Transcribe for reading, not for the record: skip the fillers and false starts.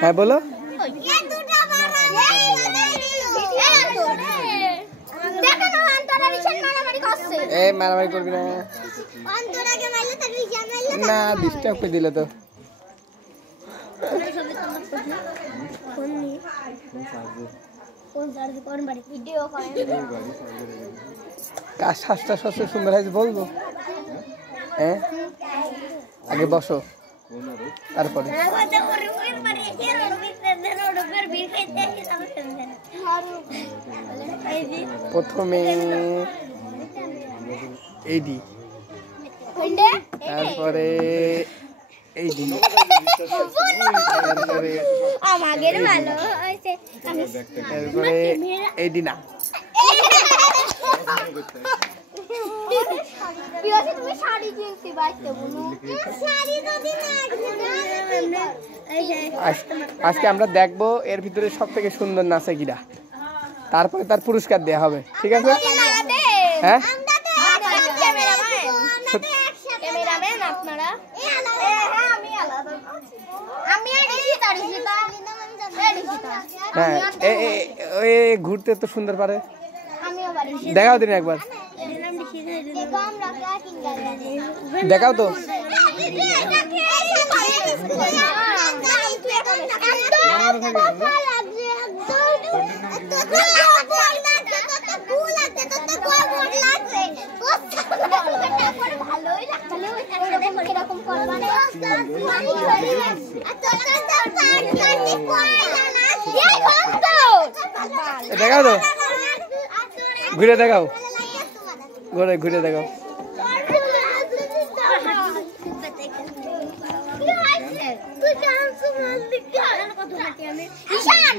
হ্যাঁ বলো। মারামারি করবি না, না ডিস্টার্ব করে দিল তো। কার শ্বাসটা সবচেয়ে সুন্দর হয়েছে বলবো? হ্যাঁ আগে বসো তারপরে। প্রথমে এইডি, তারপরে এইডি, তারপরে তারপরে এইডি না। আজকে আমরা দেখবো এর ভিতরে সব থেকে সুন্দর নাচে কিরা, তারপরে তার পুরস্কার দেওয়া হবে, ঠিক আছে? হ্যাঁ হ্যাঁ ঘুরতে তো সুন্দর পারে, দেখাও দিন একবার, দেখাও তো। দেখাও তো, ঘুরে দেখাও, ঘুরে ঘুরে দেখাও।